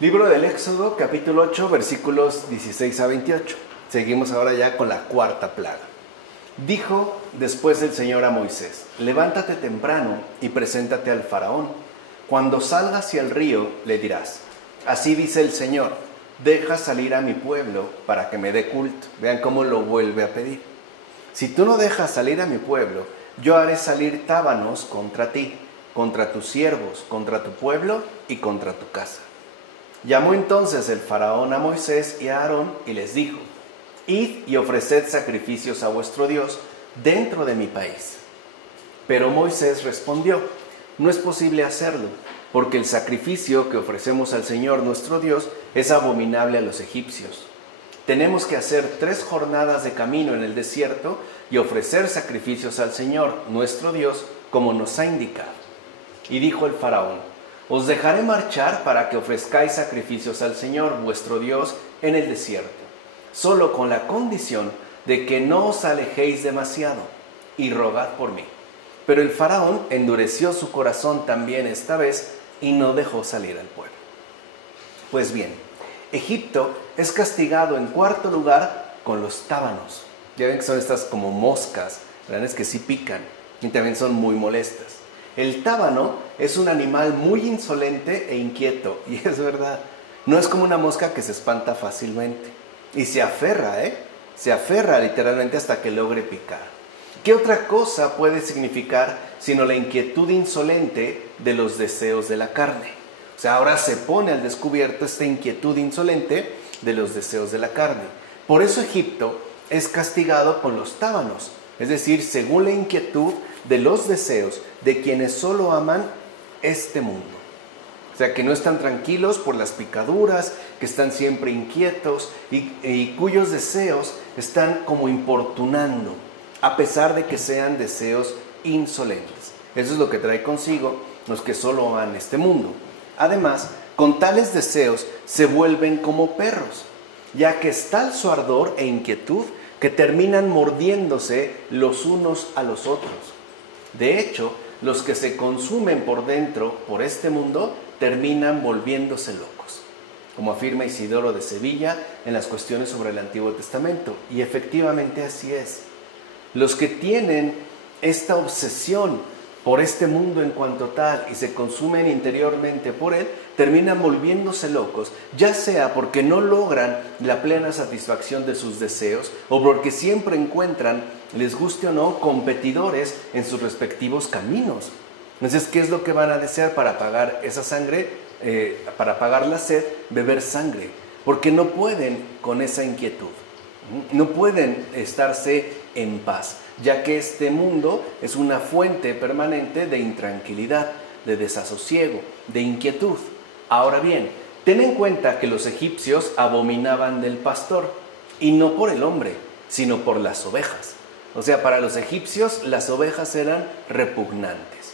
Libro del Éxodo, capítulo 8, versículos 16 a 28. Seguimos ahora ya con la cuarta plaga. Dijo después el Señor a Moisés: levántate temprano y preséntate al faraón. Cuando salga hacia el río, le dirás: así dice el Señor, deja salir a mi pueblo para que me dé culto. Vean cómo lo vuelve a pedir. Si tú no dejas salir a mi pueblo, yo haré salir tábanos contra ti, contra tus siervos, contra tu pueblo y contra tu casa. Llamó entonces el faraón a Moisés y a Aarón y les dijo: id y ofreced sacrificios a vuestro Dios dentro de mi país. Pero Moisés respondió: no es posible hacerlo, porque el sacrificio que ofrecemos al Señor nuestro Dios es abominable a los egipcios. Tenemos que hacer 3 jornadas de camino en el desierto y ofrecer sacrificios al Señor nuestro Dios como nos ha indicado. Y dijo el faraón: os dejaré marchar para que ofrezcáis sacrificios al Señor vuestro Dios en el desierto, solo con la condición de que no os alejéis demasiado, y rogad por mí. Pero el faraón endureció su corazón también esta vez y no dejó salir al pueblo. Pues bien, Egipto es castigado en cuarto lugar con los tábanos. Ya ven que son estas como moscas, ¿verdad? Es que sí pican y también son muy molestas. El tábano es un animal muy insolente e inquieto, y es verdad. No es como una mosca que se espanta fácilmente. Y se aferra, se aferra literalmente hasta que logre picar. ¿Qué otra cosa puede significar sino la inquietud insolente de los deseos de la carne? O sea, ahora se pone al descubierto esta inquietud insolente de los deseos de la carne. Por eso Egipto es castigado con los tábanos, es decir, según la inquietud de los deseos de quienes solo aman este mundo. O sea, que no están tranquilos por las picaduras, que están siempre inquietos y cuyos deseos están como importunando, a pesar de que sean deseos insolentes. Eso es lo que trae consigo los que solo aman este mundo. Además, con tales deseos se vuelven como perros, ya que es tal su ardor e inquietud que terminan mordiéndose los unos a los otros. De hecho, los que se consumen por dentro por este mundo terminan volviéndose locos, como afirma Isidoro de Sevilla en las cuestiones sobre el Antiguo Testamento. Y efectivamente así es. Los que tienen esta obsesión por este mundo en cuanto tal y se consumen interiormente por él, terminan volviéndose locos, ya sea porque no logran la plena satisfacción de sus deseos o porque siempre encuentran, les guste o no, competidores en sus respectivos caminos. Entonces, ¿qué es lo que van a desear para apagar esa sangre? Para apagar la sed, beber sangre, porque no pueden con esa inquietud, no pueden estarse en paz, ya que este mundo es una fuente permanente de intranquilidad, de desasosiego, de inquietud. Ahora bien, ten en cuenta que los egipcios abominaban del pastor, y no por el hombre, sino por las ovejas. O sea, para los egipcios las ovejas eran repugnantes.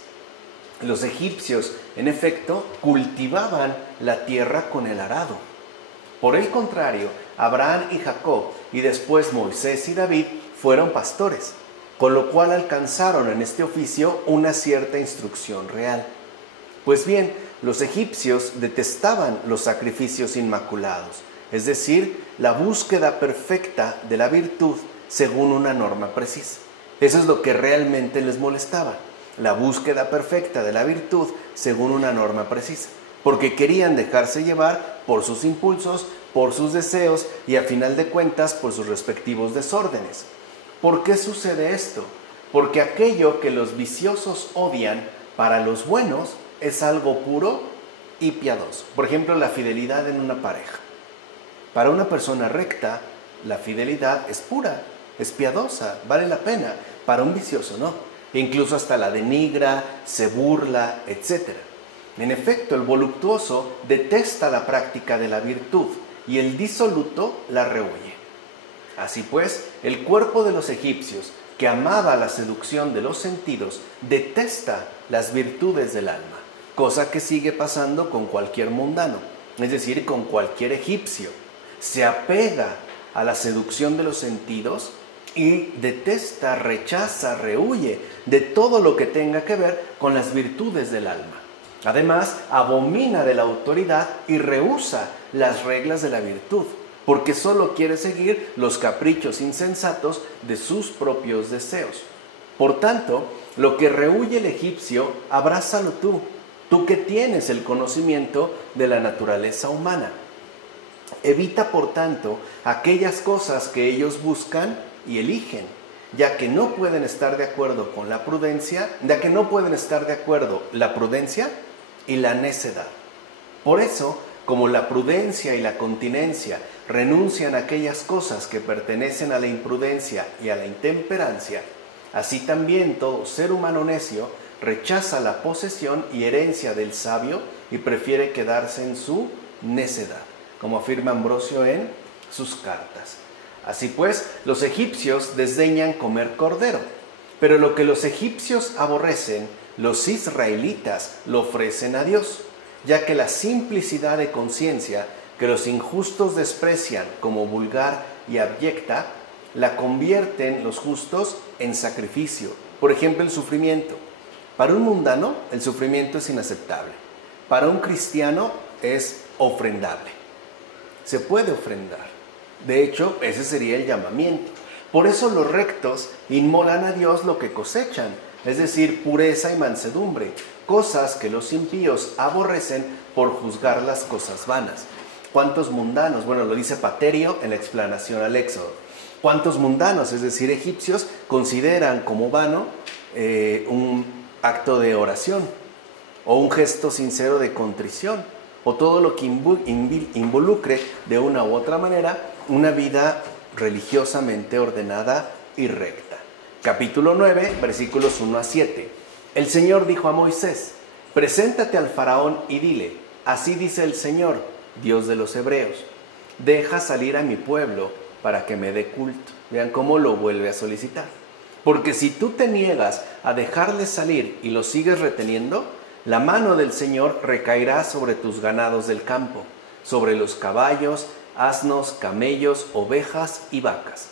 Los egipcios, en efecto, cultivaban la tierra con el arado. Por el contrario, Abraham y Jacob, y después Moisés y David, fueron pastores, con lo cual alcanzaron en este oficio una cierta instrucción real. Pues bien, los egipcios detestaban los sacrificios inmaculados, es decir, la búsqueda perfecta de la virtud según una norma precisa. Eso es lo que realmente les molestaba, la búsqueda perfecta de la virtud según una norma precisa, porque querían dejarse llevar por sus impulsos, por sus deseos y a final de cuentas por sus respectivos desórdenes. ¿Por qué sucede esto? Porque aquello que los viciosos odian para los buenos es algo puro y piadoso. Por ejemplo, la fidelidad en una pareja. Para una persona recta, la fidelidad es pura, es piadosa, vale la pena. Para un vicioso no. Incluso hasta la denigra, se burla, etc. En efecto, el voluptuoso detesta la práctica de la virtud y el disoluto la rehuye. Así pues, el cuerpo de los egipcios, que amaba la seducción de los sentidos, detesta las virtudes del alma, cosa que sigue pasando con cualquier mundano, es decir, con cualquier egipcio. Se apega a la seducción de los sentidos y detesta, rechaza, rehuye de todo lo que tenga que ver con las virtudes del alma. Además, abomina de la autoridad y rehúsa las reglas de la virtud, porque solo quiere seguir los caprichos insensatos de sus propios deseos. Por tanto, lo que rehúye el egipcio, abrázalo tú que tienes el conocimiento de la naturaleza humana. Evita, por tanto, aquellas cosas que ellos buscan y eligen, ya que no pueden estar de acuerdo con la prudencia, la prudencia y la necedad. Por eso, como la prudencia y la continencia renuncian a aquellas cosas que pertenecen a la imprudencia y a la intemperancia, así también todo ser humano necio rechaza la posesión y herencia del sabio y prefiere quedarse en su necedad, como afirma Ambrosio en sus cartas. Así pues, los egipcios desdeñan comer cordero, pero lo que los egipcios aborrecen, los israelitas lo ofrecen a Dios, ya que la simplicidad de conciencia que los injustos desprecian como vulgar y abyecta, la convierten los justos en sacrificio. Por ejemplo, el sufrimiento. Para un mundano, el sufrimiento es inaceptable. Para un cristiano es ofrendable. Se puede ofrendar. De hecho, ese sería el llamamiento. Por eso los rectos inmolan a Dios lo que cosechan, es decir, pureza y mansedumbre, cosas que los impíos aborrecen por juzgar las cosas vanas. ¿Cuántos mundanos? Bueno, lo dice Paterio en la explanación al Éxodo. ¿Cuántos mundanos, es decir, egipcios, consideran como vano un acto de oración o un gesto sincero de contrición o todo lo que involucre de una u otra manera una vida religiosamente ordenada y recta? Capítulo 9, versículos 1 a 7. El Señor dijo a Moisés: preséntate al faraón y dile: así dice el Señor, Dios de los hebreos, deja salir a mi pueblo para que me dé culto. Vean cómo lo vuelve a solicitar. Porque si tú te niegas a dejarles salir y los sigues reteniendo, la mano del Señor recaerá sobre tus ganados del campo, sobre los caballos, asnos, camellos, ovejas y vacas.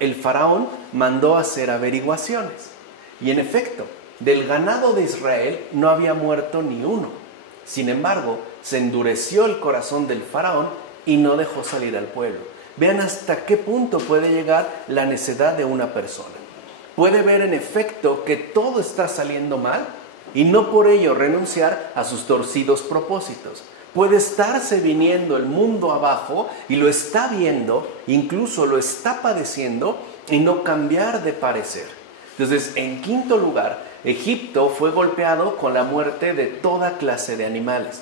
El faraón mandó hacer averiguaciones. Y en efecto, del ganado de Israel no había muerto ni uno. Sin embargo, se endureció el corazón del faraón y no dejó salir al pueblo. Vean hasta qué punto puede llegar la necedad de una persona. Puede ver en efecto que todo está saliendo mal y no por ello renunciar a sus torcidos propósitos. Puede estarse viniendo el mundo abajo y lo está viendo, incluso lo está padeciendo y no cambiar de parecer. Entonces, en quinto lugar, Egipto fue golpeado con la muerte de toda clase de animales.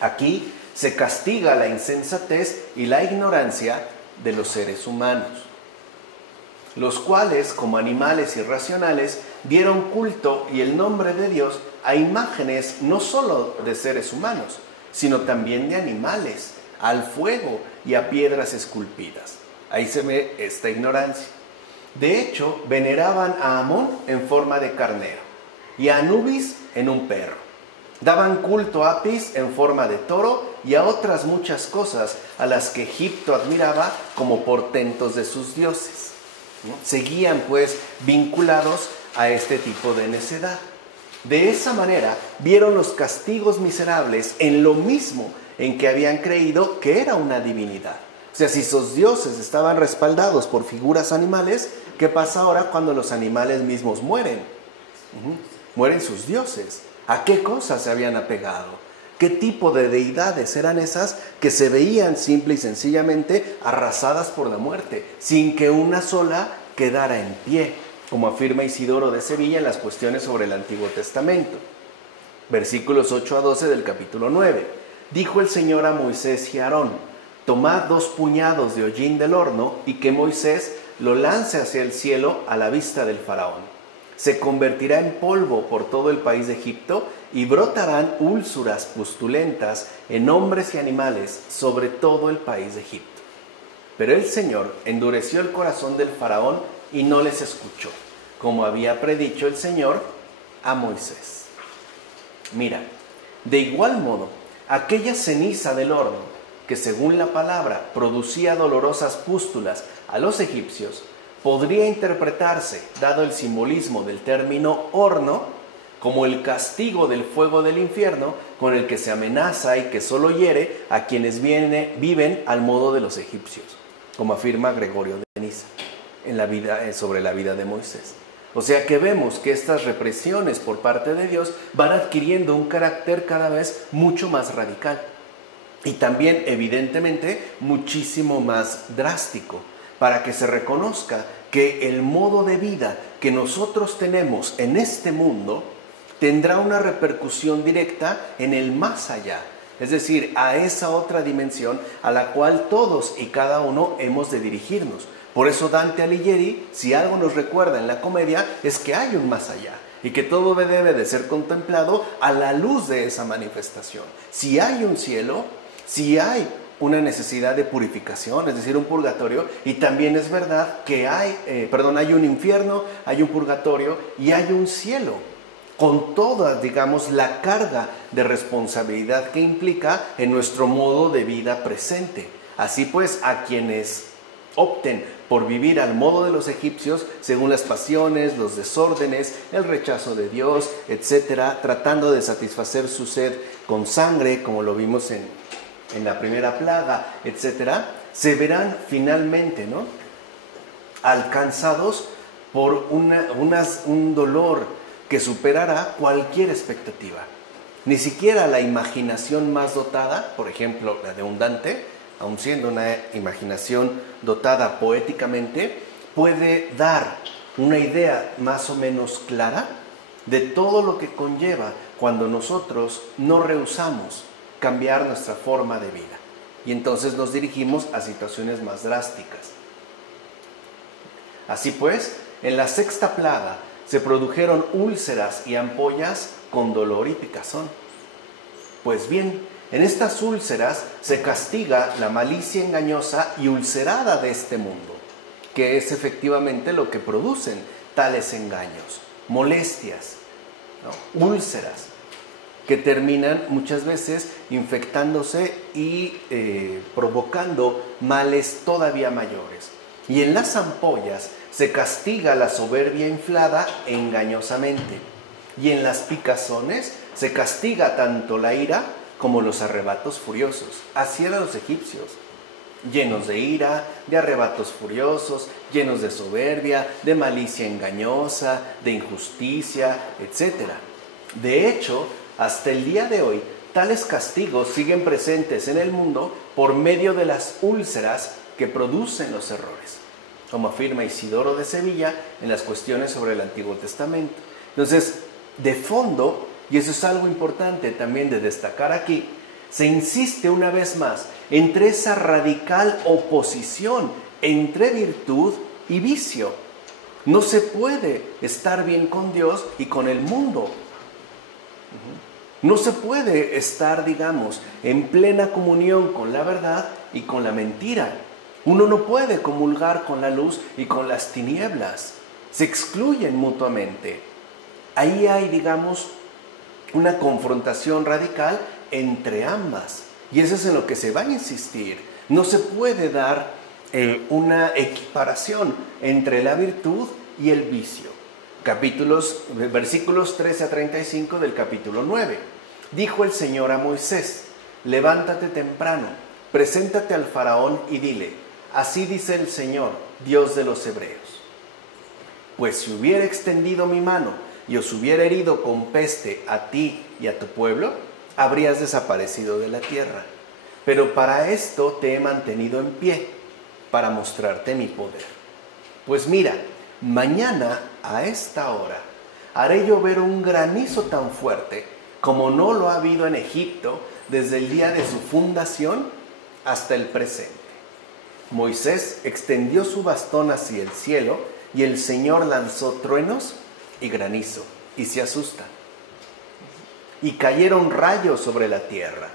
Aquí se castiga la insensatez y la ignorancia de los seres humanos, los cuales, como animales irracionales, dieron culto y el nombre de Dios a imágenes no solo de seres humanos, sino también de animales, al fuego y a piedras esculpidas. Ahí se ve esta ignorancia. De hecho, veneraban a Amón en forma de carnero y a Anubis en un perro. Daban culto a Apis en forma de toro y a otras muchas cosas a las que Egipto admiraba como portentos de sus dioses. Seguían pues vinculados a este tipo de necedad. De esa manera vieron los castigos miserables en lo mismo en que habían creído que era una divinidad. O sea, si sus dioses estaban respaldados por figuras animales, ¿qué pasa ahora cuando los animales mismos mueren? Mueren sus dioses. ¿A qué cosas se habían apegado? ¿Qué tipo de deidades eran esas que se veían simple y sencillamente arrasadas por la muerte, sin que una sola quedara en pie, como afirma Isidoro de Sevilla en las cuestiones sobre el Antiguo Testamento? Versículos 8 a 12 del capítulo 9. Dijo el Señor a Moisés y a Aarón: tomad 2 puñados de hollín del horno y que Moisés lo lance hacia el cielo a la vista del faraón. Se convertirá en polvo por todo el país de Egipto y brotarán úlceras pustulentas en hombres y animales sobre todo el país de Egipto. Pero el Señor endureció el corazón del faraón y no les escuchó, como había predicho el Señor a Moisés. Mira, de igual modo, aquella ceniza del horno, que según la palabra producía dolorosas pústulas a los egipcios, podría interpretarse, dado el simbolismo del término horno, como el castigo del fuego del infierno con el que se amenaza y que solo hiere a quienes viven al modo de los egipcios, como afirma Gregorio de Niza sobre la vida de Moisés. O sea que vemos que estas represiones por parte de Dios van adquiriendo un carácter cada vez mucho más radical y también evidentemente muchísimo más drástico, para que se reconozca que el modo de vida que nosotros tenemos en este mundo tendrá una repercusión directa en el más allá, es decir, a esa otra dimensión a la cual todos y cada uno hemos de dirigirnos. Por eso Dante Alighieri, si algo nos recuerda en la comedia, es que hay un más allá y que todo debe de ser contemplado a la luz de esa manifestación. Si hay un cielo, si hay una necesidad de purificación, es decir, un purgatorio, y también es verdad que hay un infierno, hay un purgatorio y hay un cielo, con toda, digamos, la carga de responsabilidad que implica en nuestro modo de vida presente. Así pues, a quienes opten por vivir al modo de los egipcios, según las pasiones, los desórdenes, el rechazo de Dios, etcétera, tratando de satisfacer su sed con sangre, como lo vimos en la primera plaga, etcétera, se verán finalmente, ¿no?, alcanzados por un dolor que superará cualquier expectativa. Ni siquiera la imaginación más dotada, por ejemplo, la de un Dante, aun siendo una imaginación dotada poéticamente, puede dar una idea más o menos clara de todo lo que conlleva cuando nosotros no rehusamos cambiar nuestra forma de vida. Y entonces nos dirigimos a situaciones más drásticas. Así pues, en la sexta plaga se produjeron úlceras y ampollas con dolor y picazón. Pues bien, en estas úlceras se castiga la malicia engañosa y ulcerada de este mundo, que es efectivamente lo que producen tales engaños, molestias, ¿no?, úlceras, que terminan muchas veces infectándose y provocando males todavía mayores. Y en las ampollas se castiga la soberbia inflada engañosamente, y en las picazones se castiga tanto la ira como los arrebatos furiosos. Así eran los egipcios, llenos de ira, de arrebatos furiosos, llenos de soberbia, de malicia engañosa, de injusticia, etc. De hecho, hasta el día de hoy, tales castigos siguen presentes en el mundo por medio de las úlceras que producen los errores, como afirma Isidoro de Sevilla en las cuestiones sobre el Antiguo Testamento. Entonces, de fondo, y eso es algo importante también de destacar aquí, se insiste una vez más entre esa radical oposición entre virtud y vicio. No se puede estar bien con Dios y con el mundo. No se puede estar, digamos, en plena comunión con la verdad y con la mentira. Uno no puede comulgar con la luz y con las tinieblas. Se excluyen mutuamente. Ahí hay, digamos, una confrontación radical entre ambas. Y eso es en lo que se va a insistir. No se puede dar una equiparación entre la virtud y el vicio. Versículos 13 a 35 del capítulo 9. Dijo el Señor a Moisés: levántate temprano, preséntate al faraón y dile: así dice el Señor, Dios de los hebreos. Pues si hubiera extendido mi mano y os hubiera herido con peste a ti y a tu pueblo, habrías desaparecido de la tierra. Pero para esto te he mantenido en pie, para mostrarte mi poder. Pues mira, mañana a esta hora haré llover un granizo tan fuerte como no lo ha habido en Egipto desde el día de su fundación hasta el presente. Moisés extendió su bastón hacia el cielo y el Señor lanzó truenos y granizo, y se asustan. Y cayeron rayos sobre la tierra.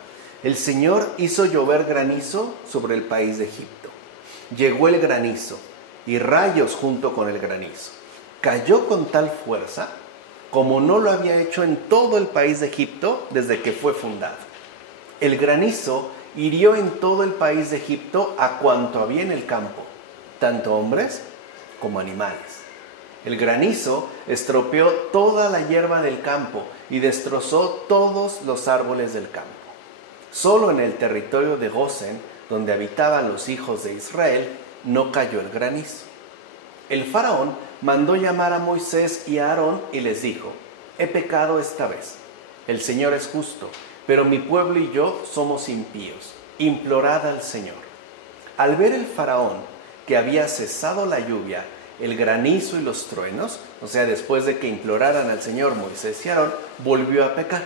El Señor hizo llover granizo sobre el país de Egipto. Llegó el granizo y rayos junto con el granizo. Cayó con tal fuerza como no lo había hecho en todo el país de Egipto desde que fue fundado. El granizo hirió en todo el país de Egipto a cuanto había en el campo, tanto hombres como animales. El granizo estropeó toda la hierba del campo y destrozó todos los árboles del campo. Solo en el territorio de Gosén, donde habitaban los hijos de Israel, no cayó el granizo. El faraón mandó llamar a Moisés y a Aarón y les dijo: he pecado esta vez. El Señor es justo, pero mi pueblo y yo somos impíos. Implorad al Señor. Al ver el faraón que había cesado la lluvia, el granizo y los truenos, o sea, después de que imploraran al Señor Moisés y Aarón, volvió a pecar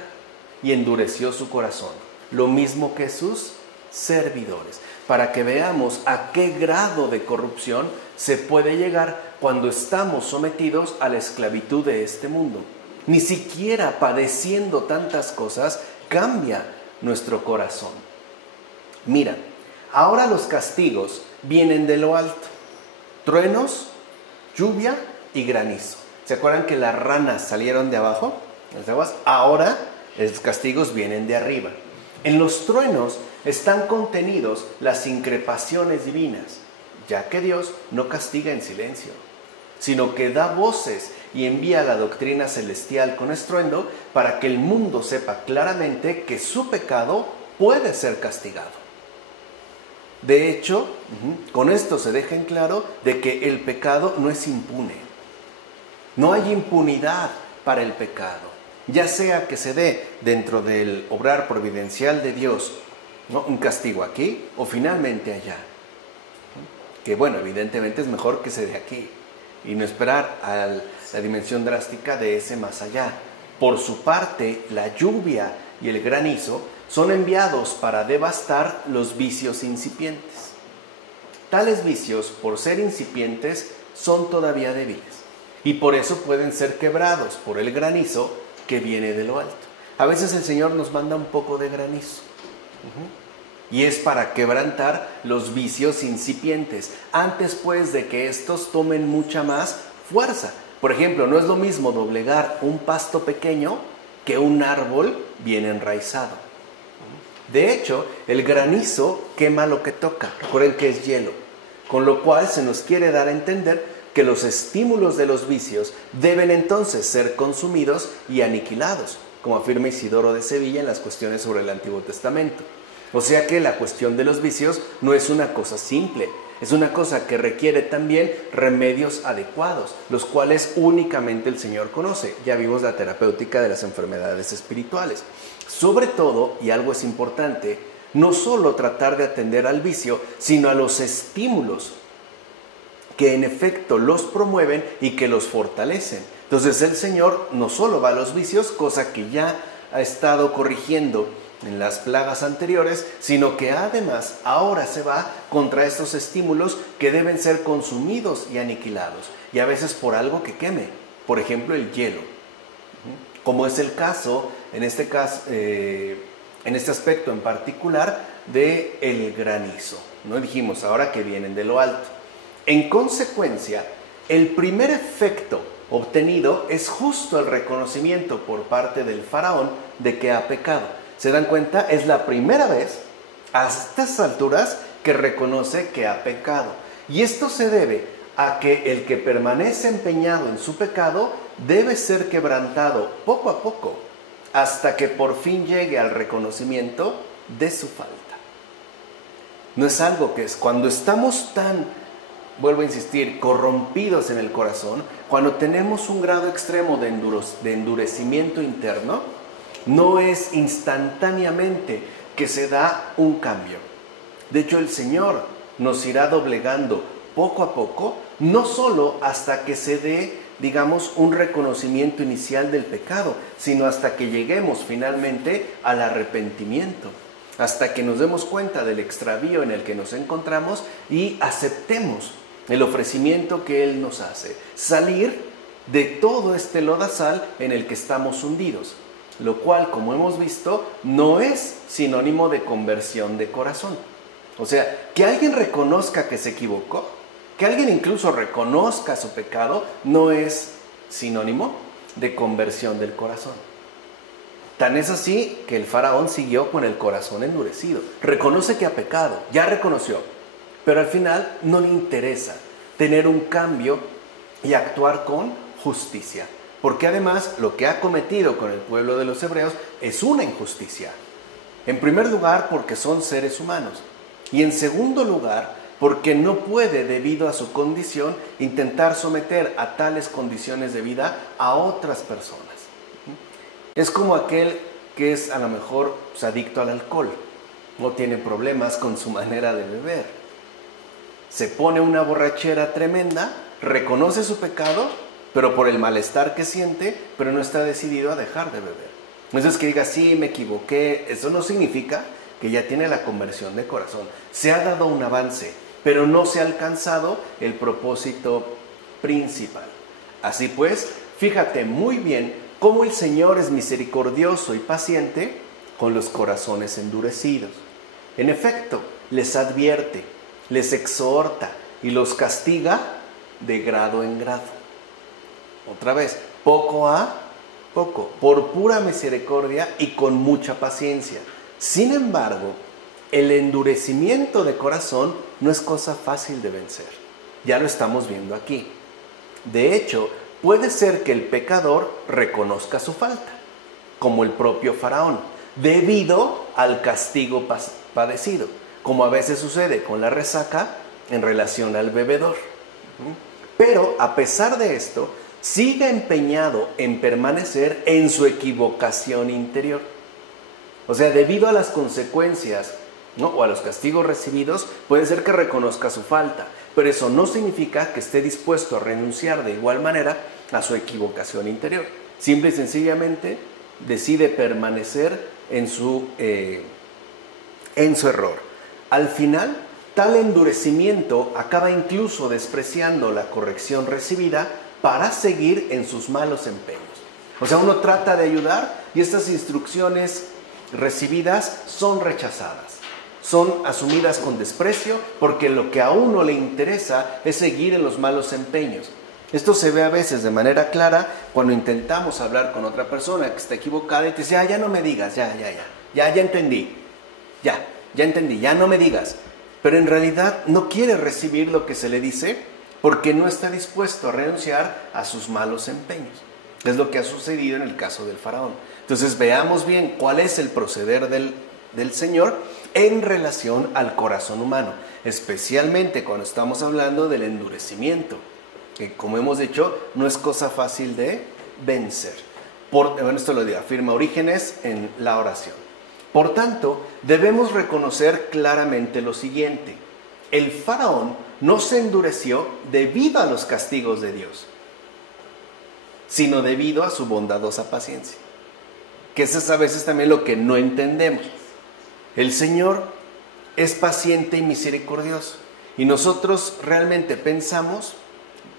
y endureció su corazón, lo mismo que sus servidores, para que veamos a qué grado de corrupción se puede llegar cuando estamos sometidos a la esclavitud de este mundo. Ni siquiera padeciendo tantas cosas cambia nuestro corazón. Mira, ahora los castigos vienen de lo alto: truenos, lluvia y granizo. ¿Se acuerdan que las ranas salieron de abajo? Las aguas. Ahora los castigos vienen de arriba. En los truenos están contenidos las increpaciones divinas, ya que Dios no castiga en silencio, sino que da voces y envía la doctrina celestial con estruendo para que el mundo sepa claramente que su pecado puede ser castigado. De hecho, con esto se deja en claro de que el pecado no es impune. No hay impunidad para el pecado, ya sea que se dé dentro del obrar providencial de Dios, ¿no?, un castigo aquí o finalmente allá. Que bueno, evidentemente es mejor que se dé aquí y no esperar a la dimensión drástica de ese más allá. Por su parte, la lluvia y el granizo son enviados para devastar los vicios incipientes. Tales vicios, por ser incipientes, son todavía débiles y por eso pueden ser quebrados por el granizo que viene de lo alto. A veces el Señor nos manda un poco de granizo. Y es para quebrantar los vicios incipientes, antes pues de que estos tomen mucha más fuerza. Por ejemplo, no es lo mismo doblegar un pasto pequeño que un árbol bien enraizado. De hecho, el granizo quema lo que toca. Recuerden que es hielo, con lo cual se nos quiere dar a entender que los estímulos de los vicios deben entonces ser consumidos y aniquilados, como afirma Isidoro de Sevilla en las cuestiones sobre el Antiguo Testamento. O sea que la cuestión de los vicios no es una cosa simple, es una cosa que requiere también remedios adecuados, los cuales únicamente el Señor conoce. Ya vimos la terapéutica de las enfermedades espirituales. Sobre todo, y algo es importante, no solo tratar de atender al vicio, sino a los estímulos que en efecto los promueven y que los fortalecen. Entonces el Señor no solo va a los vicios, cosa que ya ha estado corrigiendo en las plagas anteriores, sino que además ahora se va contra estos estímulos que deben ser consumidos y aniquilados, y a veces por algo que queme, por ejemplo el hielo, como es el caso, en este aspecto en particular, del granizo. No dijimos ahora que vienen de lo alto. En consecuencia, el primer efecto obtenido es justo el reconocimiento por parte del faraón de que ha pecado. ¿Se dan cuenta? Es la primera vez a estas alturas que reconoce que ha pecado. Y esto se debe a que el que permanece empeñado en su pecado debe ser quebrantado poco a poco hasta que por fin llegue al reconocimiento de su falta. No es algo que es cuando estamos tan, vuelvo a insistir, corrompidos en el corazón, cuando tenemos un grado extremo de endurecimiento interno, no es instantáneamente que se da un cambio. De hecho, el Señor nos irá doblegando poco a poco, no solo hasta que se dé, digamos, un reconocimiento inicial del pecado, sino hasta que lleguemos finalmente al arrepentimiento, hasta que nos demos cuenta del extravío en el que nos encontramos y aceptemos el ofrecimiento que Él nos hace, salir de todo este lodazal en el que estamos hundidos, lo cual, como hemos visto, no es sinónimo de conversión de corazón. O sea, que alguien reconozca que se equivocó, que alguien incluso reconozca su pecado, no es sinónimo de conversión del corazón. Tan es así que el faraón siguió con el corazón endurecido. Reconoce que ha pecado, ya reconoció, pero al final no le interesa tener un cambio y actuar con justicia. Porque además lo que ha cometido con el pueblo de los hebreos es una injusticia. En primer lugar, porque son seres humanos. Y en segundo lugar, porque no puede, debido a su condición, intentar someter a tales condiciones de vida a otras personas. Es como aquel que es a lo mejor adicto al alcohol, no tiene problemas con su manera de beber. Se pone una borrachera tremenda, reconoce su pecado, pero por el malestar que siente, pero no está decidido a dejar de beber. Entonces que diga, sí, me equivoqué, eso no significa que ya tiene la conversión de corazón. Se ha dado un avance, pero no se ha alcanzado el propósito principal. Así pues, fíjate muy bien cómo el Señor es misericordioso y paciente con los corazones endurecidos. En efecto, les advierte, les exhorta y los castiga de grado en grado. Otra vez, poco a poco, por pura misericordia y con mucha paciencia. Sin embargo, el endurecimiento de corazón no es cosa fácil de vencer. Ya lo estamos viendo aquí. De hecho, puede ser que el pecador reconozca su falta, como el propio Faraón, debido al castigo padecido, como a veces sucede con la resaca en relación al bebedor. Pero a pesar de esto, sigue empeñado en permanecer en su equivocación interior. O sea, debido a las consecuencias, ¿no?, o a los castigos recibidos, puede ser que reconozca su falta, pero eso no significa que esté dispuesto a renunciar de igual manera a su equivocación interior. Simple y sencillamente decide permanecer en su error. Al final, tal endurecimiento acaba incluso despreciando la corrección recibida para seguir en sus malos empeños. O sea, uno trata de ayudar y estas instrucciones recibidas son rechazadas, son asumidas con desprecio, porque lo que a uno le interesa es seguir en los malos empeños. Esto se ve a veces de manera clara cuando intentamos hablar con otra persona que está equivocada y te dice, ya no me digas, ya entendí, ya entendí, ya no me digas. Pero en realidad no quiere recibir lo que se le dice porque no está dispuesto a renunciar a sus malos empeños. Es lo que ha sucedido en el caso del Faraón. Entonces veamos bien cuál es el proceder del Señor en relación al corazón humano, especialmente cuando estamos hablando del endurecimiento, que como hemos dicho, no es cosa fácil de vencer. Esto lo afirma Orígenes en la oración. Por tanto, debemos reconocer claramente lo siguiente: el Faraón no se endureció debido a los castigos de Dios, sino debido a su bondadosa paciencia. Que eso es a veces también lo que no entendemos. El Señor es paciente y misericordioso, y nosotros realmente pensamos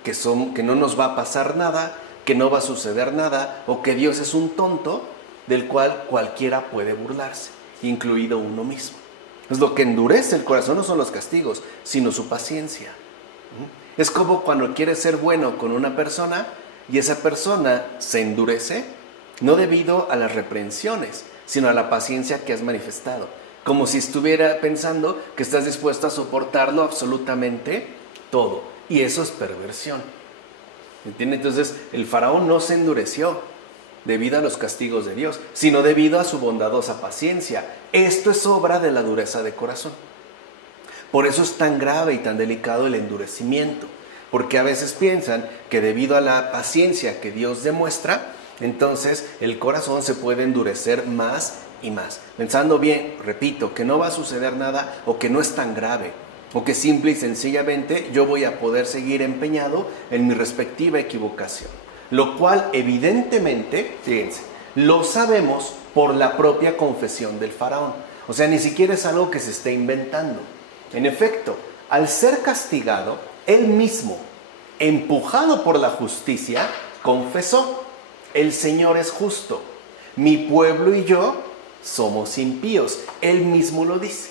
que no nos va a pasar nada, que no va a suceder nada, o que Dios es un tonto del cual cualquiera puede burlarse, incluido uno mismo. Pues lo que endurece el corazón no son los castigos, sino su paciencia. Es como cuando quieres ser bueno con una persona y esa persona se endurece, no debido a las reprensiones, sino a la paciencia que has manifestado. Como si estuviera pensando que estás dispuesto a soportarlo absolutamente todo. Y eso es perversión. ¿Entiendes? Entonces, el Faraón no se endureció debido a los castigos de Dios, sino debido a su bondadosa paciencia. Esto es obra de la dureza de corazón. Por eso es tan grave y tan delicado el endurecimiento, porque a veces piensan que debido a la paciencia que Dios demuestra, entonces el corazón se puede endurecer más y más, pensando bien, repito, que no va a suceder nada, o que no es tan grave, o que simple y sencillamente yo voy a poder seguir empeñado en mi respectiva equivocación. Lo cual evidentemente, fíjense, lo sabemos por la propia confesión del Faraón. O sea, ni siquiera es algo que se esté inventando. En efecto, al ser castigado, él mismo, empujado por la justicia, confesó: el Señor es justo, mi pueblo y yo somos impíos. Él mismo lo dice.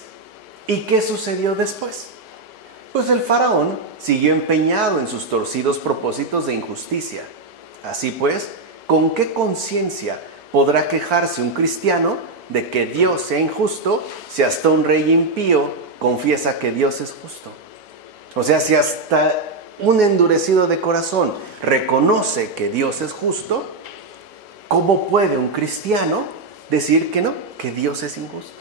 ¿Y qué sucedió después? Pues el Faraón siguió empeñado en sus torcidos propósitos de injusticia. Así pues, ¿con qué conciencia podrá quejarse un cristiano de que Dios sea injusto si hasta un rey impío confiesa que Dios es justo? O sea, si hasta un endurecido de corazón reconoce que Dios es justo, ¿cómo puede un cristiano decir que no, que Dios es injusto?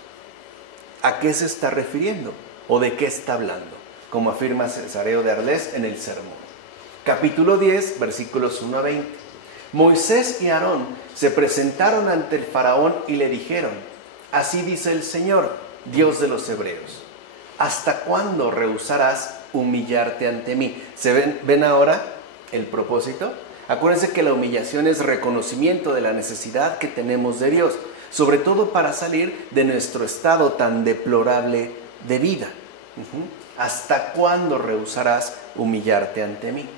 ¿A qué se está refiriendo? ¿O de qué está hablando? Como afirma Cesareo de Arles en el sermón. Capítulo 10, versículos 1 a 20. Moisés y Aarón se presentaron ante el faraón y le dijeron: así dice el Señor, Dios de los hebreos, ¿hasta cuándo rehusarás humillarte ante mí? ¿Ven ahora el propósito? Acuérdense que la humillación es reconocimiento de la necesidad que tenemos de Dios, sobre todo para salir de nuestro estado tan deplorable de vida. ¿Hasta cuándo rehusarás humillarte ante mí?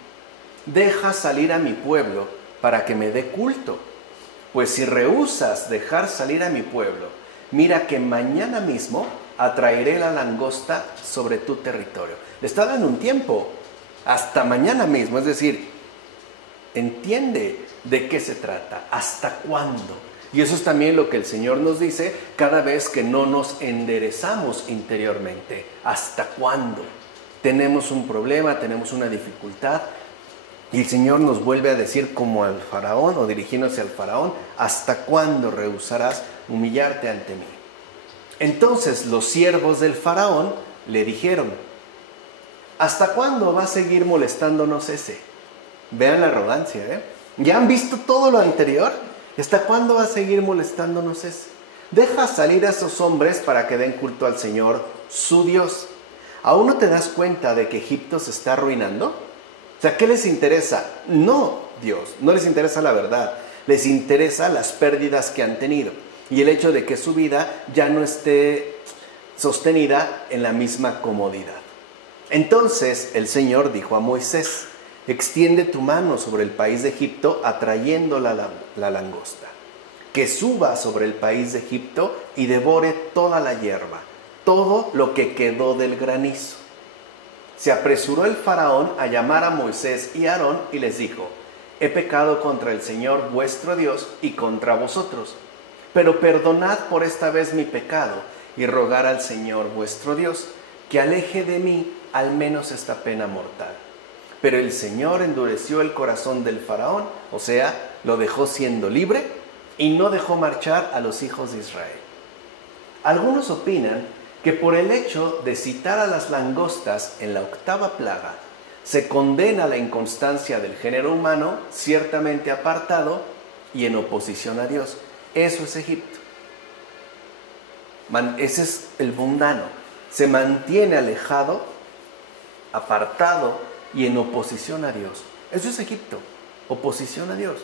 Deja salir a mi pueblo para que me dé culto. Pues si rehusas dejar salir a mi pueblo, mira que mañana mismo atraeré la langosta sobre tu territorio. Le está dando un tiempo, hasta mañana mismo, es decir, entiende de qué se trata, hasta cuándo. Y eso es también lo que el Señor nos dice cada vez que no nos enderezamos interiormente. ¿Hasta cuándo? Tenemos un problema, tenemos una dificultad, y el Señor nos vuelve a decir como al faraón, o dirigiéndose al faraón: ¿hasta cuándo rehusarás humillarte ante mí? Entonces los siervos del faraón le dijeron: ¿hasta cuándo va a seguir molestándonos ese? Vean la arrogancia, ¿eh? ¿Ya han visto todo lo anterior? ¿Hasta cuándo va a seguir molestándonos ese? Deja salir a esos hombres para que den culto al Señor, su Dios. ¿Aún no te das cuenta de que Egipto se está arruinando? O sea, ¿qué les interesa? No Dios, no les interesa la verdad, les interesa las pérdidas que han tenido y el hecho de que su vida ya no esté sostenida en la misma comodidad. Entonces el Señor dijo a Moisés: extiende tu mano sobre el país de Egipto atrayendo la langosta, que suba sobre el país de Egipto y devore toda la hierba, todo lo que quedó del granizo. Se apresuró el faraón a llamar a Moisés y a Aarón y les dijo: he pecado contra el Señor vuestro Dios y contra vosotros, pero perdonad por esta vez mi pecado y rogar al Señor vuestro Dios que aleje de mí al menos esta pena mortal. Pero el Señor endureció el corazón del faraón, o sea, lo dejó siendo libre y no dejó marchar a los hijos de Israel. Algunos opinan que por el hecho de citar a las langostas en la 8ª plaga, se condena la inconstancia del género humano, ciertamente apartado y en oposición a Dios. Eso es Egipto. Ese es el mundano. Se mantiene alejado, apartado y en oposición a Dios. Eso es Egipto, oposición a Dios.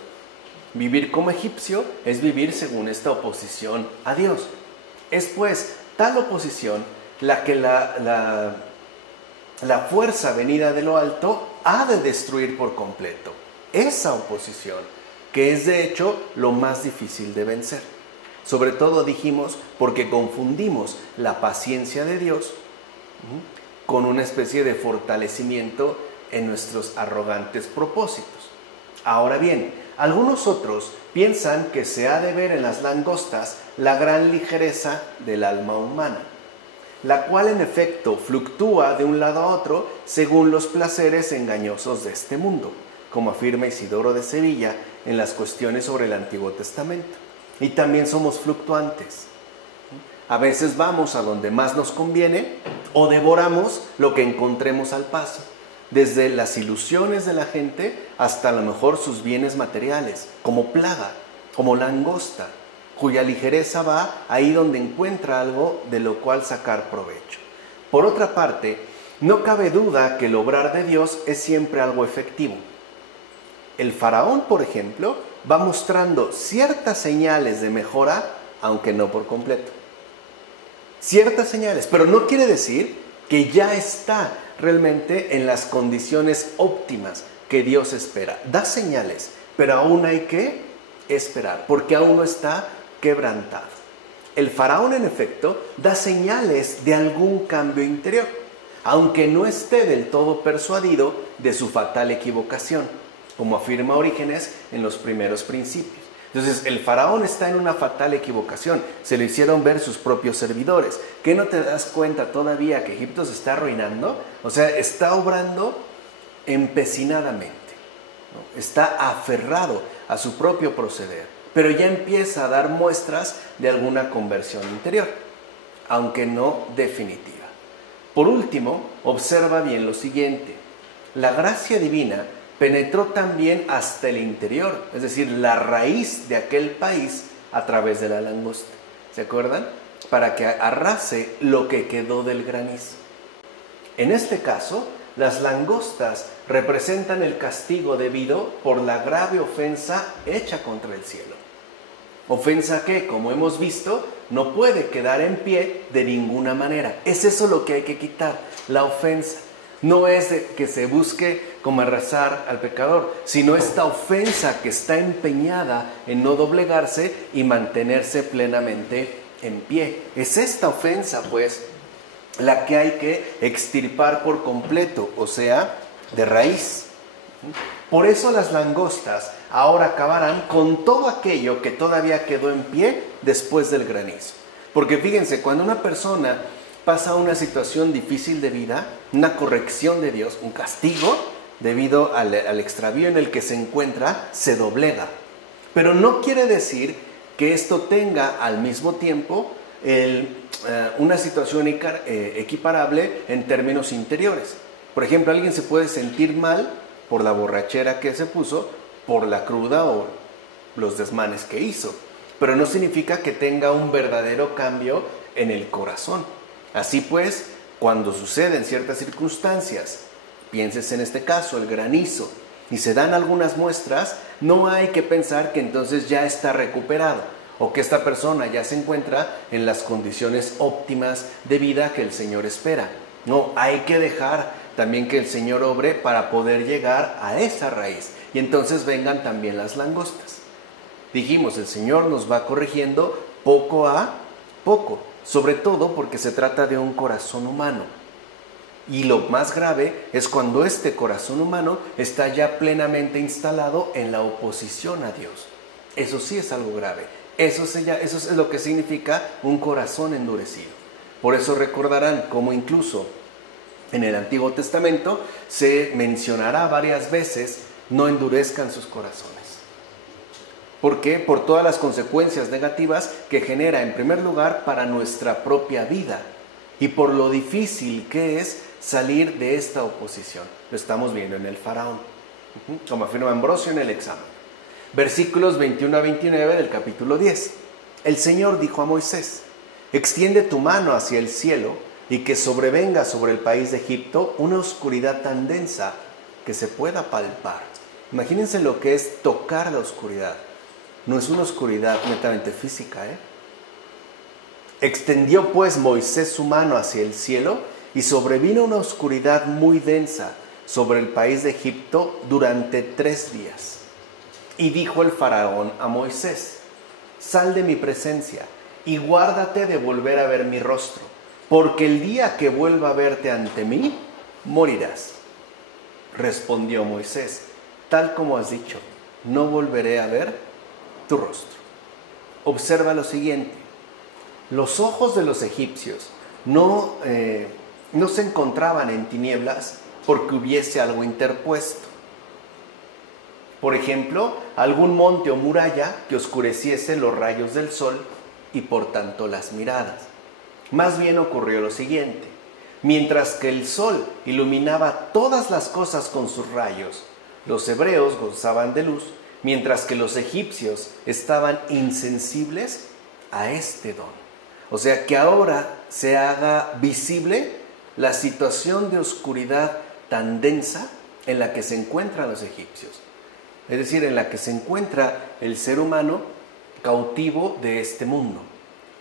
Vivir como egipcio es vivir según esta oposición a Dios. Es pues tal oposición la que la fuerza venida de lo alto ha de destruir por completo. Esa oposición, que es de hecho lo más difícil de vencer. Sobre todo dijimos porque confundimos la paciencia de Dios con una especie de fortalecimiento en nuestros arrogantes propósitos. Ahora bien, algunos otros piensan que se ha de ver en las langostas la gran ligereza del alma humana, la cual en efecto fluctúa de un lado a otro según los placeres engañosos de este mundo, como afirma Isidoro de Sevilla en las cuestiones sobre el Antiguo Testamento. Y también somos fluctuantes. A veces vamos a donde más nos conviene o devoramos lo que encontremos al paso, desde las ilusiones de la gente hasta a lo mejor sus bienes materiales, como plaga, como langosta, cuya ligereza va ahí donde encuentra algo de lo cual sacar provecho. Por otra parte, no cabe duda que el obrar de Dios es siempre algo efectivo. El faraón, por ejemplo, va mostrando ciertas señales de mejora, aunque no por completo. Ciertas señales, pero no quiere decir que ya está realmente en las condiciones óptimas que Dios espera. Da señales, pero aún hay que esperar, porque aún no está quebrantado. El faraón, en efecto, da señales de algún cambio interior, aunque no esté del todo persuadido de su fatal equivocación, como afirma Orígenes en los primeros principios. Entonces, el faraón está en una fatal equivocación. Se lo hicieron ver sus propios servidores. ¿Qué no te das cuenta todavía que Egipto se está arruinando? O sea, está obrando empecinadamente, ¿no? Está aferrado a su propio proceder, pero ya empieza a dar muestras de alguna conversión interior, aunque no definitiva. Por último, observa bien lo siguiente: la gracia divina penetró también hasta el interior, es decir, la raíz de aquel país a través de la langosta. ¿Se acuerdan? Para que arrase lo que quedó del granizo. En este caso, las langostas representan el castigo debido por la grave ofensa hecha contra el cielo. Ofensa que, como hemos visto, no puede quedar en pie de ninguna manera. Es eso lo que hay que quitar, la ofensa. No es que se busque como arrasar al pecador, sino esta ofensa que está empeñada en no doblegarse y mantenerse plenamente en pie. Es esta ofensa, pues, la que hay que extirpar por completo, o sea, de raíz. Por eso las langostas ahora acabarán con todo aquello que todavía quedó en pie después del granizo. Porque fíjense, cuando una persona pasa una situación difícil de vida, una corrección de Dios, un castigo, debido al extravío en el que se encuentra, se doblega. Pero no quiere decir que esto tenga al mismo tiempo una situación equiparable en términos interiores. Por ejemplo, alguien se puede sentir mal por la borrachera que se puso, por la cruda o los desmanes que hizo, pero no significa que tenga un verdadero cambio en el corazón. Así pues, cuando suceden ciertas circunstancias, pienses en este caso, el granizo, y se dan algunas muestras, no hay que pensar que entonces ya está recuperado o que esta persona ya se encuentra en las condiciones óptimas de vida que el Señor espera. No, hay que dejar también que el Señor obre para poder llegar a esa raíz y entonces vengan también las langostas. Dijimos, el Señor nos va corrigiendo poco a poco, sobre todo porque se trata de un corazón humano. Y lo más grave es cuando este corazón humano está ya plenamente instalado en la oposición a Dios. Eso sí es algo grave. Eso es lo que significa un corazón endurecido. Por eso recordarán cómo incluso en el Antiguo Testamento se mencionará varias veces: no endurezcan sus corazones. ¿Por qué? Por todas las consecuencias negativas que genera, en primer lugar, para nuestra propia vida y por lo difícil que es salir de esta oposición. Lo estamos viendo en el faraón, como afirma Ambrosio en el examen. Versículos 21 a 29 del capítulo 10. El Señor dijo a Moisés: extiende tu mano hacia el cielo y que sobrevenga sobre el país de Egipto una oscuridad tan densa que se pueda palpar. Imagínense lo que es tocar la oscuridad. No es una oscuridad netamente física, Extendió pues Moisés su mano hacia el cielo y sobrevino una oscuridad muy densa sobre el país de Egipto durante 3 días. Y dijo el faraón a Moisés: sal de mi presencia y guárdate de volver a ver mi rostro, porque el día que vuelva a verte ante mí, morirás. Respondió Moisés: tal como has dicho, no volveré a ver tu rostro. Observa lo siguiente: los ojos de los egipcios no se encontraban en tinieblas porque hubiese algo interpuesto. Por ejemplo, algún monte o muralla que oscureciese los rayos del sol y por tanto las miradas. Más bien ocurrió lo siguiente: mientras que el sol iluminaba todas las cosas con sus rayos, los hebreos gozaban de luz, mientras que los egipcios estaban insensibles a este don. O sea, que ahora se haga visible la situación de oscuridad tan densa en la que se encuentran los egipcios. Es decir, en la que se encuentra el ser humano cautivo de este mundo.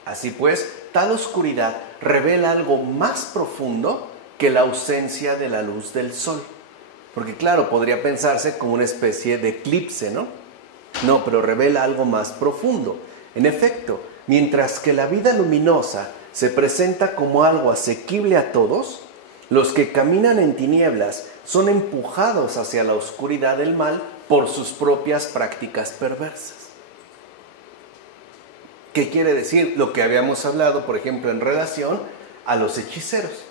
Así pues, tal oscuridad revela algo más profundo que la ausencia de la luz del sol. Porque claro, podría pensarse como una especie de eclipse, ¿no? No, pero revela algo más profundo. En efecto, mientras que la vida luminosa se presenta como algo asequible a todos, los que caminan en tinieblas son empujados hacia la oscuridad del mal por sus propias prácticas perversas. ¿Qué quiere decir? Lo que habíamos hablado, por ejemplo, en relación a los hechiceros.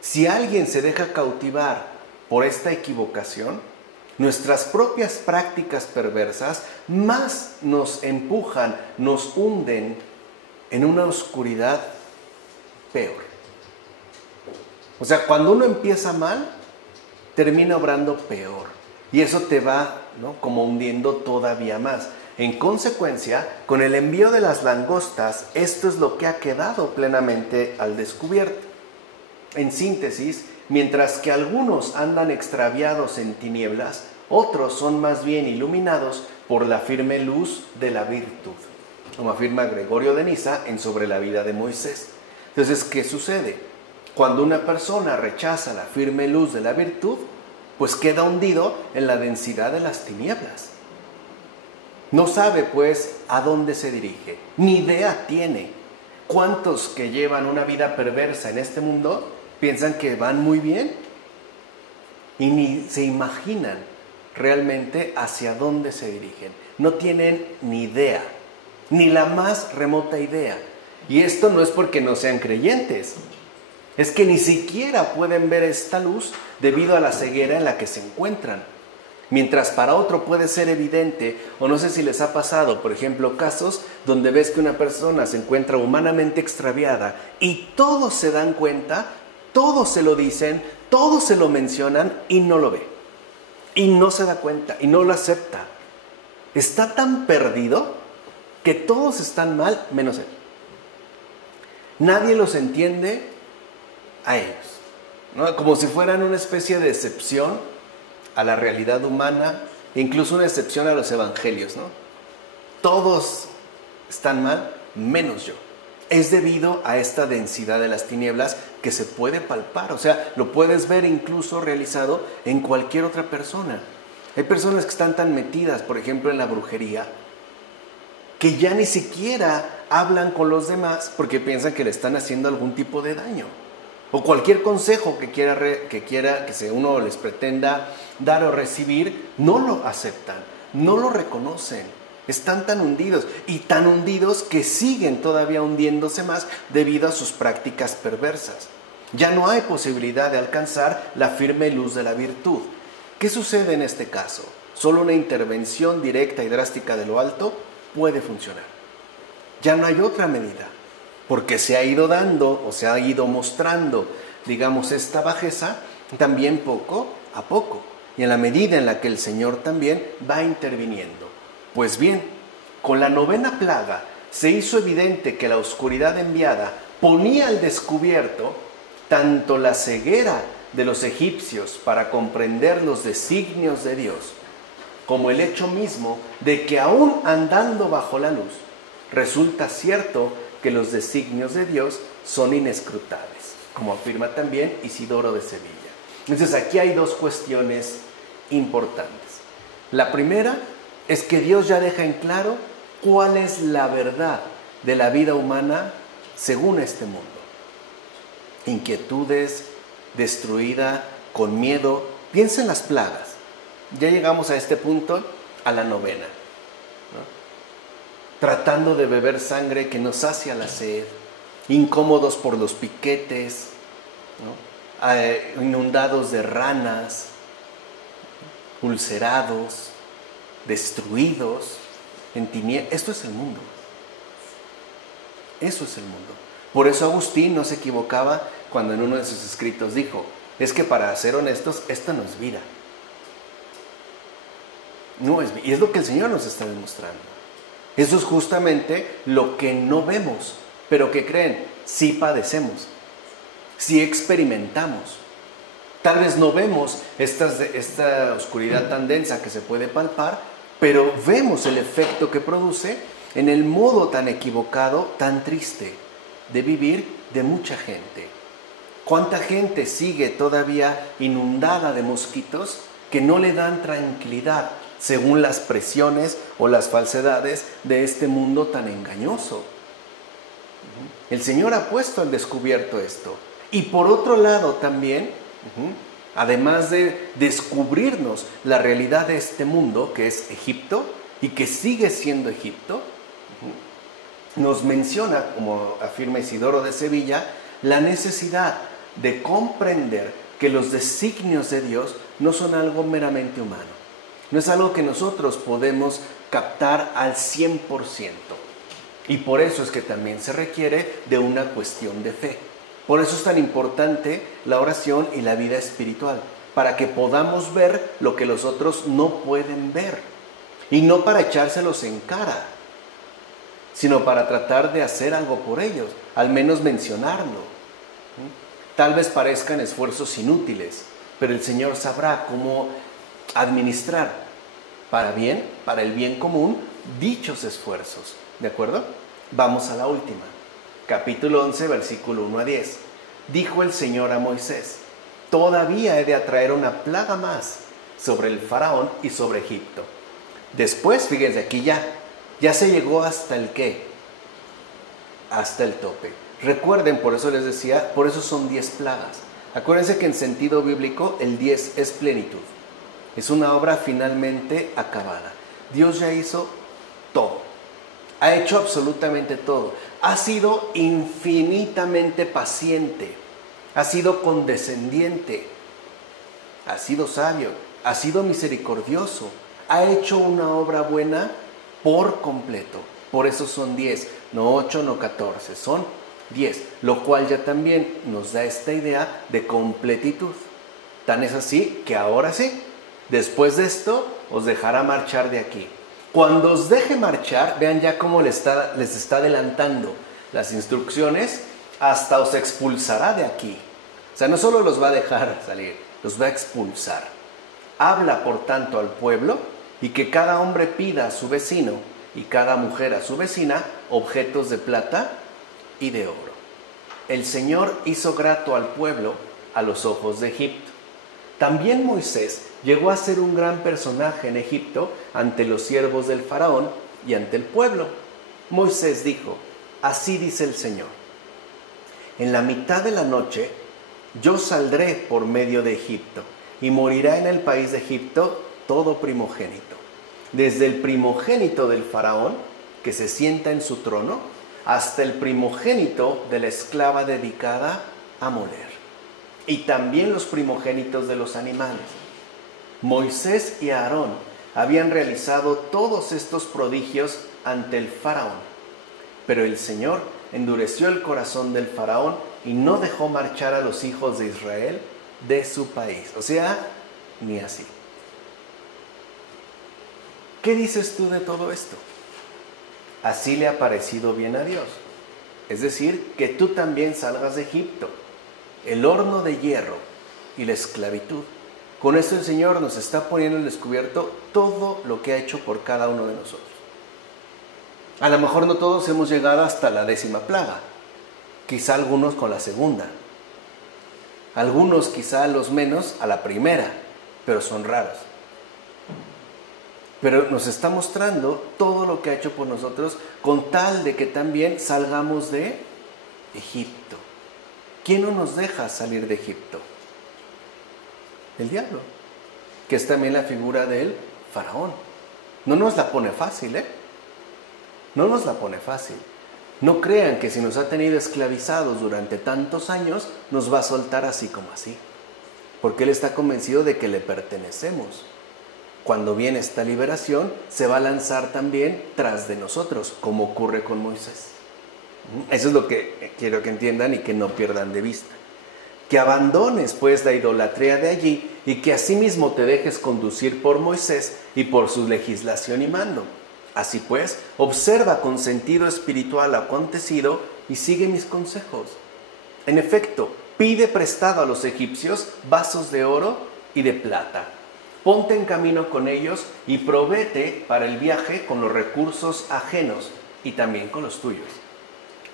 Si alguien se deja cautivar por esta equivocación, nuestras propias prácticas perversas más nos empujan, nos hunden en una oscuridad peor. O sea, cuando uno empieza mal, termina obrando peor. Y eso te va, ¿no?, como hundiendo todavía más. En consecuencia, con el envío de las langostas, esto es lo que ha quedado plenamente al descubierto. En síntesis, mientras que algunos andan extraviados en tinieblas, otros son más bien iluminados por la firme luz de la virtud, como afirma Gregorio de Niza en Sobre la vida de Moisés. Entonces, ¿qué sucede? Cuando una persona rechaza la firme luz de la virtud, pues queda hundido en la densidad de las tinieblas. No sabe, pues, a dónde se dirige, ni idea tiene. ¿Cuántos que llevan una vida perversa en este mundo piensan que van muy bien? Y ni se imaginan realmente hacia dónde se dirigen. No tienen ni idea, ni la más remota idea. Y esto no es porque no sean creyentes, es que ni siquiera pueden ver esta luz debido a la ceguera en la que se encuentran. Mientras para otro puede ser evidente, o no sé si les ha pasado, por ejemplo, casos donde ves que una persona se encuentra humanamente extraviada y todos se dan cuenta, todos se lo dicen, todos se lo mencionan y no lo ve. Y no se da cuenta y no lo acepta. Está tan perdido que todos están mal menos él. Nadie los entiende a ellos, ¿no? Como si fueran una especie de excepción a la realidad humana, e incluso una excepción a los evangelios, ¿no? Todos están mal, menos yo. Es debido a esta densidad de las tinieblas que se puede palpar, o sea, lo puedes ver incluso realizado en cualquier otra persona. Hay personas que están tan metidas, por ejemplo, en la brujería, que ya ni siquiera hablan con los demás porque piensan que le están haciendo algún tipo de daño. O cualquier consejo que uno les pretenda dar o recibir, no lo aceptan, no lo reconocen. Están tan hundidos y tan hundidos que siguen todavía hundiéndose más debido a sus prácticas perversas. Ya no hay posibilidad de alcanzar la firme luz de la virtud. ¿Qué sucede en este caso? Solo una intervención directa y drástica de lo alto puede funcionar. Ya no hay otra medida. Porque se ha ido dando o se ha ido mostrando, digamos, esta bajeza también poco a poco. Y en la medida en la que el Señor también va interviniendo. Pues bien, con la 9ª plaga se hizo evidente que la oscuridad enviada ponía al descubierto tanto la ceguera de los egipcios para comprender los designios de Dios, como el hecho mismo de que aún andando bajo la luz, resulta cierto que los designios de Dios son inescrutables, como afirma también Isidoro de Sevilla. Entonces aquí hay dos cuestiones importantes. La primera es que Dios ya deja en claro cuál es la verdad de la vida humana según este mundo. Inquietudes, destruida, con miedo. Piensa en las plagas. Ya llegamos a este punto, a la 9ª, ¿no? Tratando de beber sangre que nos sacia la sed, incómodos por los piquetes, ¿no? Inundados de ranas, ulcerados, destruidos, en tinieblas. Esto es el mundo. Eso es el mundo. Por eso Agustín no se equivocaba cuando en uno de sus escritos dijo, es que para ser honestos, esta no es vida. No es vida. Y es lo que el Señor nos está demostrando. Eso es justamente lo que no vemos, pero que creen, sí padecemos, sí experimentamos. Tal vez no vemos esta oscuridad tan densa que se puede palpar, pero vemos el efecto que produce en el modo tan equivocado, tan triste de vivir de mucha gente. ¿Cuánta gente sigue todavía inundada de mosquitos que no le dan tranquilidad según las presiones o las falsedades de este mundo tan engañoso? El Señor ha puesto al descubierto esto. Y por otro lado también, además de descubrirnos la realidad de este mundo, que es Egipto, y que sigue siendo Egipto, nos menciona, como afirma Isidoro de Sevilla, la necesidad de comprender que los designios de Dios no son algo meramente humano. No es algo que nosotros podemos captar al 100%. Y por eso es que también se requiere de una cuestión de fe. Por eso es tan importante la oración y la vida espiritual, para que podamos ver lo que los otros no pueden ver. Y no para echárselos en cara, sino para tratar de hacer algo por ellos, al menos mencionarlo. Tal vez parezcan esfuerzos inútiles, pero el Señor sabrá cómo administrar para el bien común, dichos esfuerzos. ¿De acuerdo? Vamos a la última. Capítulo 11, versículo 1 a 10. Dijo el Señor a Moisés: todavía he de atraer una plaga más sobre el faraón y sobre Egipto. Después, fíjense, aquí ya se llegó hasta el ¿qué? Hasta el tope. Recuerden, por eso les decía, por eso son 10 plagas. Acuérdense que en sentido bíblico el 10 es plenitud. Es una obra finalmente acabada. Dios ya hizo todo. Ha hecho absolutamente todo. Ha sido infinitamente paciente. Ha sido condescendiente. Ha sido sabio. Ha sido misericordioso. Ha hecho una obra buena por completo. Por eso son 10. No 8, no 14. Son 10. Lo cual ya también nos da esta idea de completitud. Tan es así que ahora sí, después de esto, os dejará marchar de aquí. Cuando os deje marchar, vean ya cómo les está adelantando las instrucciones, hasta os expulsará de aquí. O sea, no solo los va a dejar salir, los va a expulsar. Habla, por tanto, al pueblo, y que cada hombre pida a su vecino y cada mujer a su vecina objetos de plata y de oro. El Señor hizo grato al pueblo a los ojos de Egipto. También Moisés llegó a ser un gran personaje en Egipto ante los siervos del faraón y ante el pueblo. Moisés dijo: así dice el Señor: en la mitad de la noche yo saldré por medio de Egipto, y morirá en el país de Egipto todo primogénito, desde el primogénito del faraón, que se sienta en su trono, hasta el primogénito de la esclava dedicada a moler, y también los primogénitos de los animales. Moisés y Aarón habían realizado todos estos prodigios ante el faraón, pero el Señor endureció el corazón del faraón y no dejó marchar a los hijos de Israel de su país. O sea, ni así. ¿Qué dices tú de todo esto? Así le ha parecido bien a Dios. Es decir, que tú también salgas de Egipto, el horno de hierro y la esclavitud. Con esto el Señor nos está poniendo en descubierto todo lo que ha hecho por cada uno de nosotros. A lo mejor no todos hemos llegado hasta la 10ª plaga, quizá algunos con la 2ª, algunos quizá los menos a la 1ª, pero son raros. Pero nos está mostrando todo lo que ha hecho por nosotros con tal de que también salgamos de Egipto. ¿Quién no nos deja salir de Egipto? El diablo, que es también la figura del faraón. No nos la pone fácil, No nos la pone fácil. No crean que si nos ha tenido esclavizados durante tantos años, nos va a soltar así como así. Porque Él está convencido de que le pertenecemos. Cuando viene esta liberación, se va a lanzar también tras de nosotros, como ocurre con Moisés. Eso es lo que quiero que entiendan y que no pierdan de vista. Que abandones pues la idolatría de allí y que asimismo te dejes conducir por Moisés y por su legislación y mando. Así pues, observa con sentido espiritual lo acontecido y sigue mis consejos. En efecto, pide prestado a los egipcios vasos de oro y de plata. Ponte en camino con ellos y provéete para el viaje con los recursos ajenos y también con los tuyos.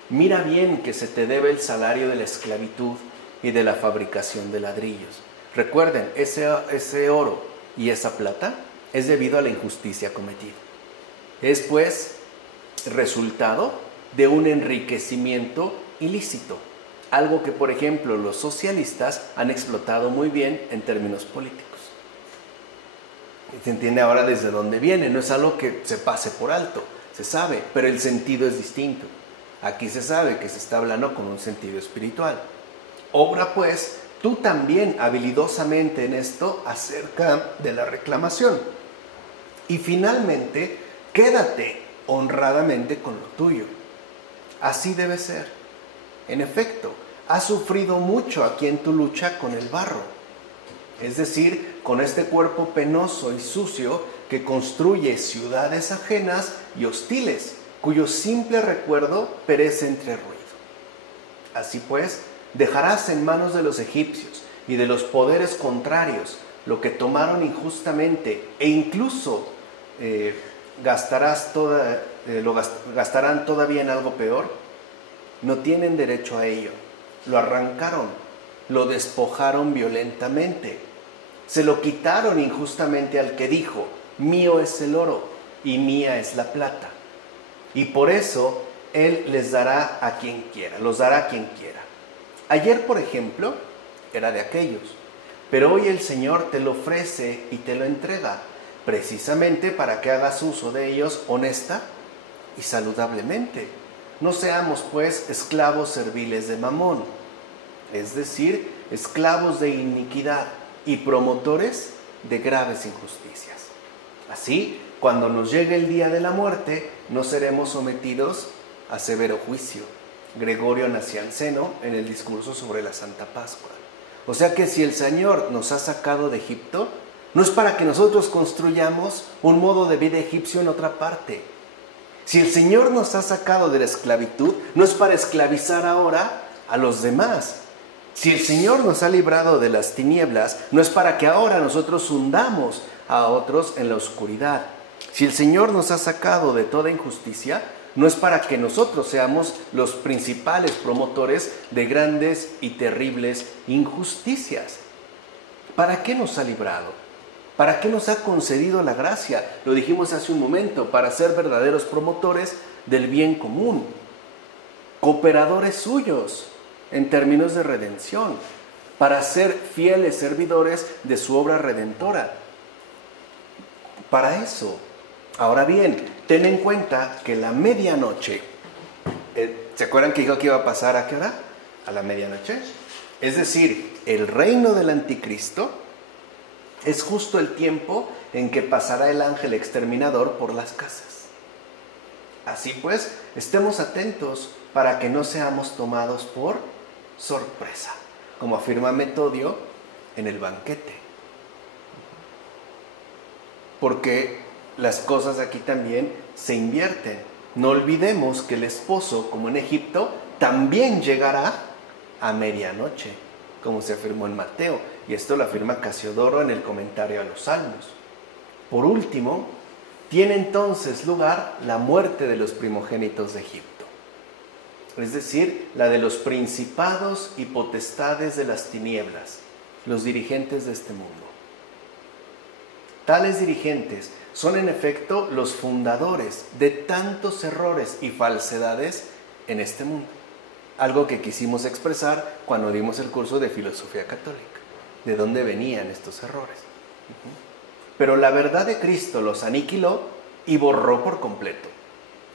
Mira bien que se te debe el salario de la esclavitud y de la fabricación de ladrillos. Recuerden, ese oro y esa plata es debido a la injusticia cometida. Es pues resultado de un enriquecimiento ilícito, algo que por ejemplo los socialistas han explotado muy bien en términos políticos. Se entiende ahora desde dónde viene, no es algo que se pase por alto, se sabe, pero el sentido es distinto. Aquí se sabe que se está hablando con un sentido espiritual. Obra pues tú también habilidosamente en esto acerca de la reclamación. Y finalmente, quédate honradamente con lo tuyo. Así debe ser. En efecto, has sufrido mucho aquí en tu lucha con el barro, es decir, con este cuerpo penoso y sucio que construye ciudades ajenas y hostiles, cuyo simple recuerdo perece entre ruido. Así pues, dejarás en manos de los egipcios y de los poderes contrarios lo que tomaron injustamente, e incluso gastarán todavía en algo peor. No tienen derecho a ello. Lo arrancaron, lo despojaron violentamente, se lo quitaron injustamente al que dijo: mío es el oro y mía es la plata. Y por eso Él les dará a quien quiera, los dará a quien quiera. Ayer, por ejemplo, era de aquellos, pero hoy el Señor te lo ofrece y te lo entrega, precisamente para que hagas uso de ellos honesta y saludablemente. No seamos, pues, esclavos serviles de Mamón, es decir, esclavos de iniquidad y promotores de graves injusticias. Así, cuando nos llegue el día de la muerte, no seremos sometidos a severo juicio. Gregorio Nacianceno, en el discurso sobre la Santa Pascua. O sea que si el Señor nos ha sacado de Egipto, no es para que nosotros construyamos un modo de vida egipcio en otra parte. Si el Señor nos ha sacado de la esclavitud, no es para esclavizar ahora a los demás. Si el Señor nos ha librado de las tinieblas, no es para que ahora nosotros hundamos a otros en la oscuridad. Si el Señor nos ha sacado de toda injusticia, no es para que nosotros seamos los principales promotores de grandes y terribles injusticias. ¿Para qué nos ha librado? ¿Para qué nos ha concedido la gracia? Lo dijimos hace un momento, para ser verdaderos promotores del bien común, cooperadores suyos en términos de redención, para ser fieles servidores de su obra redentora. Para eso. Ahora bien, ten en cuenta que la medianoche, ¿se acuerdan que dijo que iba a pasar a qué hora? A la medianoche. Es decir, el reino del anticristo es justo el tiempo en que pasará el ángel exterminador por las casas. Así pues, estemos atentos para que no seamos tomados por sorpresa, como afirma Metodio en el banquete. Porque las cosas aquí también se invierten. No olvidemos que el esposo, como en Egipto, también llegará a medianoche, como se afirmó en Mateo, y esto lo afirma Casiodoro en el comentario a los Salmos. Por último, tiene entonces lugar la muerte de los primogénitos de Egipto, es decir, la de los principados y potestades de las tinieblas, los dirigentes de este mundo. Tales dirigentes son en efecto los fundadores de tantos errores y falsedades en este mundo. Algo que quisimos expresar cuando dimos el curso de filosofía católica. ¿De dónde venían estos errores? Pero la verdad de Cristo los aniquiló y borró por completo.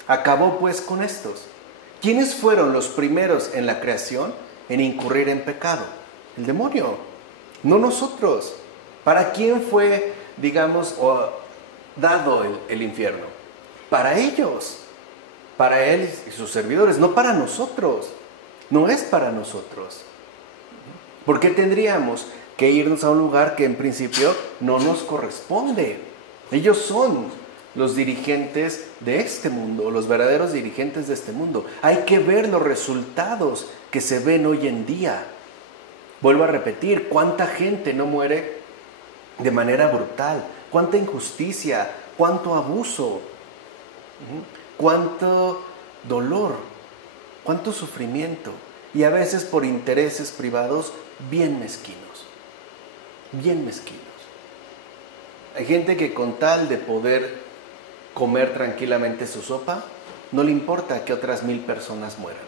Acabó pues con estos. ¿Quiénes fueron los primeros en la creación en incurrir en pecado? El demonio, no nosotros. ¿Para quién fue, digamos, dado el infierno? Para ellos, para él y sus servidores, no para nosotros. No es para nosotros. ¿Por qué tendríamos que irnos a un lugar que en principio no nos corresponde? Ellos son los dirigentes de este mundo, los verdaderos dirigentes de este mundo. Hay que ver los resultados que se ven hoy en día. Vuelvo a repetir, ¿cuánta gente no muere de manera brutal? ¿Cuánta injusticia? ¿Cuánto abuso? ¿Cuánto dolor? ¿Cuánto sufrimiento? Y a veces por intereses privados bien mezquinos. Bien mezquinos. Hay gente que con tal de poder comer tranquilamente su sopa, no le importa que otras 1000 personas mueran,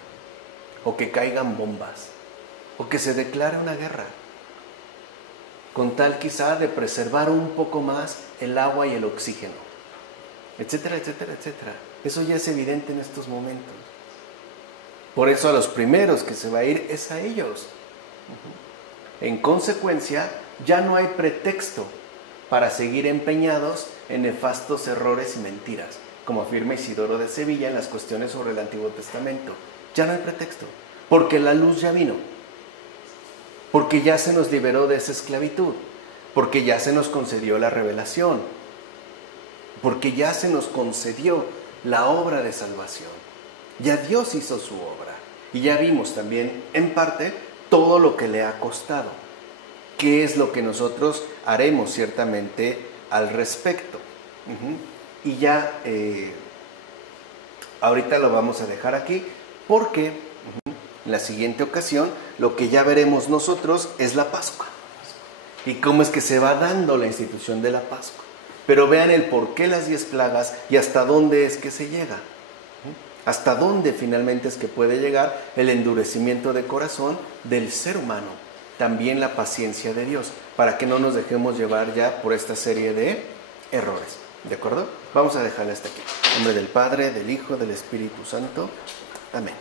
o que caigan bombas, o que se declare una guerra, con tal quizá de preservar un poco más el agua y el oxígeno, etcétera, etcétera, etcétera. Eso ya es evidente en estos momentos. Por eso a los primeros que se va a ir es a ellos. En consecuencia, ya no hay pretexto para seguir empeñados en nefastos errores y mentiras, como afirma Isidoro de Sevilla en las cuestiones sobre el Antiguo Testamento. Ya no hay pretexto, porque la luz ya vino, porque ya se nos liberó de esa esclavitud, porque ya se nos concedió la revelación, porque ya se nos concedió la obra de salvación. Ya Dios hizo su obra y ya vimos también en parte todo lo que le ha costado. ¿Qué es lo que nosotros haremos ciertamente al respecto? Y ya ahorita lo vamos a dejar aquí porque en la siguiente ocasión lo que ya veremos nosotros es la Pascua y cómo es que se va dando la institución de la Pascua. Pero vean el por qué las 10 plagas y hasta dónde es que se llega. Hasta dónde finalmente es que puede llegar el endurecimiento de corazón del ser humano. También la paciencia de Dios, para que no nos dejemos llevar ya por esta serie de errores. ¿De acuerdo? Vamos a dejarla hasta aquí. En nombre del Padre, del Hijo, del Espíritu Santo. Amén.